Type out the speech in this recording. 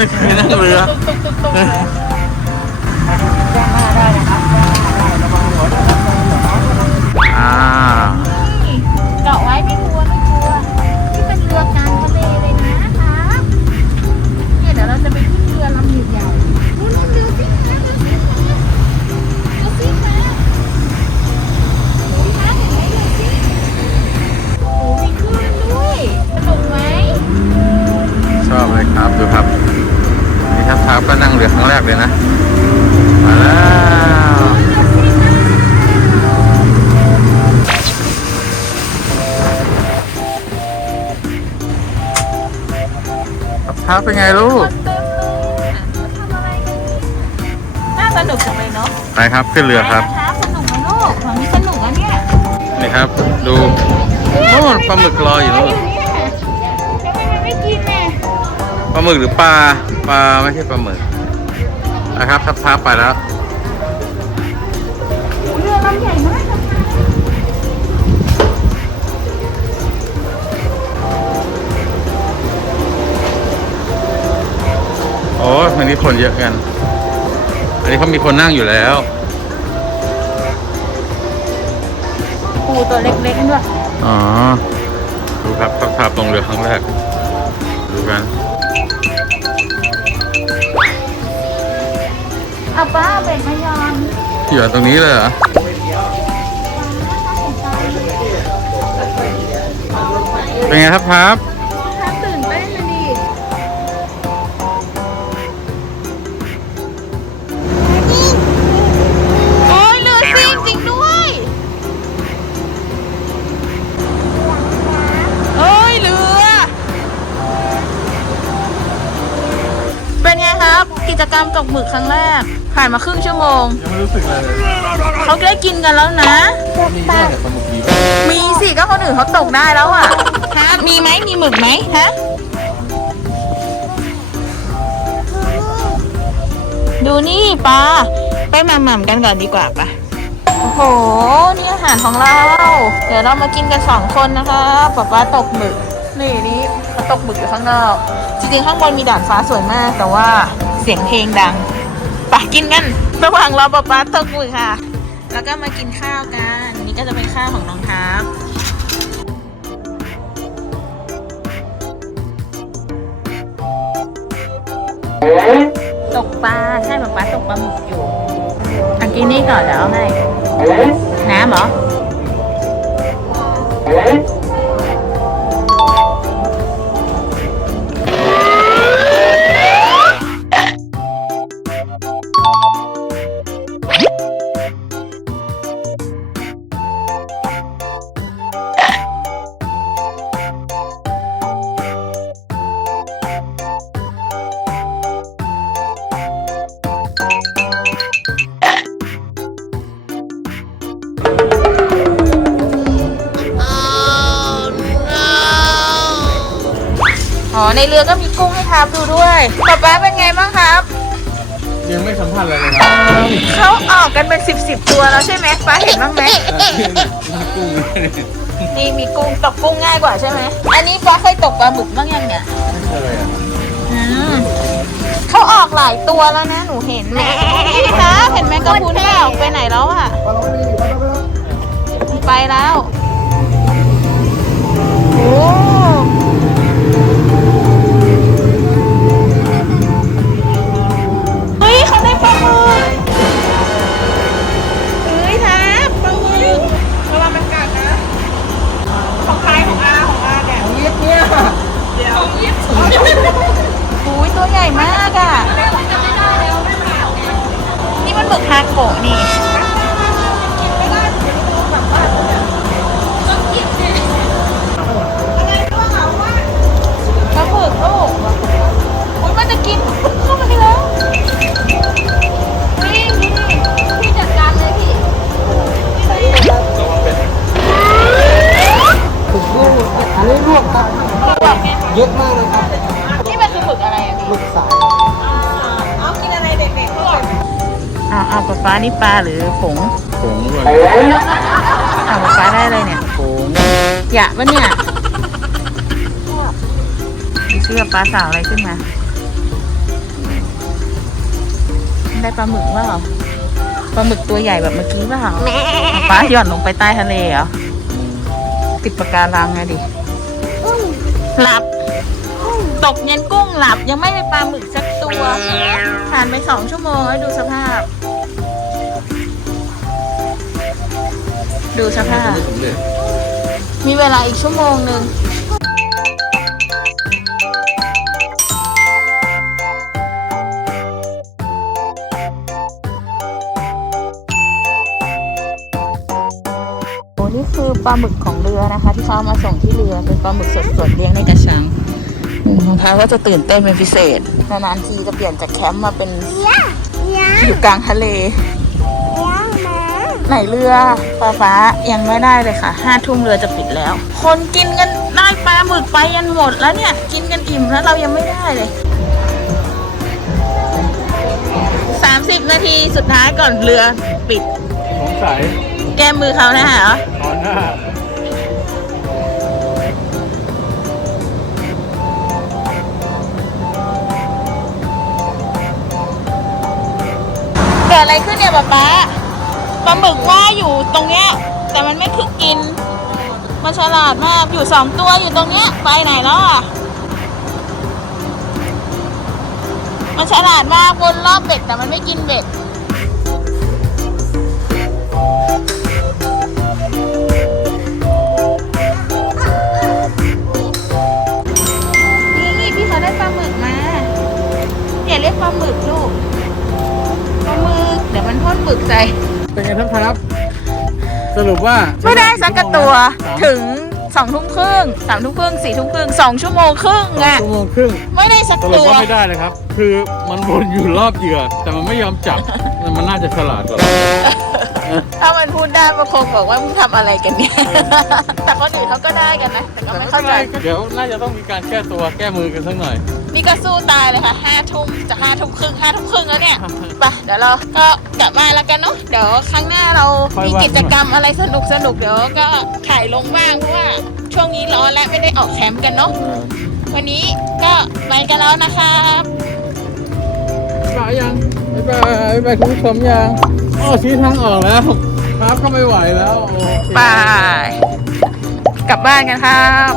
ไม่เคยนั่งเรือ ตุ๊กตุ๊กตุ๊กตุ๊กเลยแจ้งหน้าได้นะครับแจ้งหน้าได้ระวังหัวด้วยครับระวังหัวน้องด้วยนะอ่า นี่เกาะไว้ไม่กลัวไม่กลัวที่เป็นเรือกลางทะเลเลยนะครับเนี่ยเดี๋ยวเราจะไปขึ้นเรือลำใหญ่ๆดูลำเรือสิคะดูสิคะดูสิคะดูคะเห็นไหมดูสิโอ้มีคลื่นด้วยสนุกไหม ชอบเลยครับ ดูครับ นี่ครับทับก็นั่งเรือครั้งแรกเลยนะ มาแล้วครับทับเป็นไงลูกคนเต็มเลยอะเขาทำอะไรกันน่าสนุกจังเลยเนาะไปครับขึ้นเรือครับไปนะคะสนุกไหมลูกของนี้สนุกอะเนี่ย นี่ครับ ดูโน่นปลาหมึกรออยู่นู่นทาหมึกหรือปลาปลาไม่ใช่ปลาหมึกนะครับทับทับไปแล้วเรือลำใหญ่มากเลยค่ะโอ้ยวันนี้คนเยอะกัน อันนี้เขามีคนนั่งอยู่แล้วปูตัวเล็กๆด้วยอ๋อ ดูครับทับทับลงเรือครั้งแรก ดูกัน เอาป้าเป็ดมายอนอยู่ตรงนี้เลยเหรอเป็นไงครับครับ กิจกรรมตกหมึกครั้งแรก ผ่านมาครึ่งชั่วโมง ยังไม่รู้สึกอะไรเลยเขาได้กินกันแล้วนะ มีด้วยเนี่ยปลาหมึกดีมีสิก็คนอื่นเขาตกได้แล้วอะฮะมีไหมมีหมึกไหมฮะดูนี่ปลาไปหม่ำๆกันก่อนดีกว่าปะโอ้โห นี่อาหารของเรา เดี๋ยวเรามากินกันสองคนนะคะป๊าป๊าตกหมึก นี่นี่เขาตกหมึกอยู่ข้างนอก จริงๆข้างบนมีด่านฟ้าสวยมากแต่ว่าเสียงเพลงดังไปกินกันระหว่างรอป๊าป๊าตกมึกค่ะ แล้วก็มากินข้าวกัน นี่ก็จะเป็นข้าวของน้องทัพตกปลาใช่ป๊าป๊าตกปลาหมึกอยู่อันกินนี่ก่อนแล้วให้น้ำเหรอ อ๋อ ในเรือก็มีกุ้งให้ทับดูด้วยป๊าป๊าเป็นไงบ้างครับ ยังไม่สัมผัสอะไรเลยครับเขาออกกันเป็นสิบสิบตัวแล้วใช่ไหมป้าเห็นบ้างไหมกุ้งนี่มีกุ้งตกกุ้งง่ายกว่าใช่ไหม อันนี้ป้าเคยตกปลาหมึกบ้างยังเนี่ย ไม่เคยอะอืมเขาออกหลายตัวแล้วนะ หนูเห็นนะพี่คะเห็นแมงกะพรุนเปล่าไปไหนแล้วอะ ไปแล้ว หมึกฮาโกะนี่ปลาหมึกลูกอุ้ยมันจะกินเข้ามาแล้วนี่นี่พี่จัดการเลยพี่ถูกลูกอันนี้ลวกครับบอกไงเยอะมากเลยครับนี่มันคือหมึกอะไรอะพี่ หมึกสาย เอาปลาฟ้านี่ปลาหรือผงผงด้วยอ่าปลาฟ้าได้อย่าปะเนี่ยดูเชื่อปลาสาวอะไรขึ้นมาได้ปลาหมึกเปล่าปลาหมึกตัวใหญ่แบบเมื่อกี้เปล่าปลาหย่อนลงไปใต้ทะเลเหรอติดปะการังไงดิหลับ ตกเย็นกุ้งหลับยังไม่ได้ปลาหมึกสักตัวผ่านไปสองชั่วโมงแล้วดูสภาพ ดูสภาพไม่สำเร็จมีเวลาอีกชั่วโมงหนึ่งโอ้นี่คือปลาหมึกของเรือนะคะ ที่เขาเอามาส่งที่เรือเป็นปลาหมึกสดๆเลี้ยงในกระชังอืมของเขาก็จะตื่นเต้นเป็นพิเศษนานๆทีจะเปลี่ยนจากแคมป์มาเป็นอยู่กลางทะเล ไหนเรือฟ้าฟ้ายังไม่ได้เลยค่ะห้าทุ่มเรือจะปิดแล้ว คนกินกันได้ปลาหมึกไปยันหมดแล้วเนี่ยกินกันอิ่มแล้วเรายังไม่ได้เลยสามสิบนาทีสุดท้ายก่อนเรือปิด สงสัยแก้มือเขานะฮะตอนหน้าเกิดอะไรขึ้นเนี่ยป๊าป๊า ปลาหมึกว่ายอยู่ตรงเนี้ย แต่มันไม่คึกกิน มันฉลาดมากอยู่สองตัวอยู่ตรงเนี้ย ไปไหนแล้วอะ มันฉลาดมากวนรอบเบ็ดแต่มันไม่กินเบ็ดนี่พี่เขาได้ปลาหมึกมาอย่าเรียกปลาหมึกลูกปลาหมึกเดี๋ยวมันพ่นหมึกใส่ เป็นไงท่านครับ สรุปว่าไม่ได้สักกระตัวสามถึงสองทุ่มครึ่งสามทุ่มครึ่งสี่ทุ่มครึ่งสองชั่วโมงครึ่งอะชั่วโมงครึ่งไม่ได้สักสรุปตัว ว่าไม่ได้เลยครับ คือมันวนอยู่รอบเหยื่อ แต่มันไม่ยอมจับ มันน่าจะฉลาดกว่าเราถ้ามันพูดได้มันคงบอกว่ามึงทำอะไรกันเนี่ย แต่คนอื่นเขาก็ได้กันนะ แต่ก็ไม่เข้าใจ เดี๋ยวน่าจะต้องมีการแก้ตัวแก้มือกันสักหน่อย นี่ก็สู้ตายเลยค่ะห้าทุ่มจะห้าทุ่มครึ่งห้าทุ่มครึ่งแล้วเนี่ยไปเดี๋ยวเราก็กลับมาแล้วกันเนาะเดี๋ยวครั้งหน้าเราค่อยมีว่ากิจกรรมอะไรสนุกสนุกๆเดี๋ยวก็ถ่ายลงบ้างเพราะว่าช่วงนี้ร้อนและไม่ได้ออกแคมป์กันเนาะวันนี้ก็ไปกันแล้วนะครับบายยังบายบายบายคุณผู้ชมยังอ๋อชี้ทางออกแล้วครับก็ไม่ไหวแล้วโอเคไปกลับบ้านกันครับ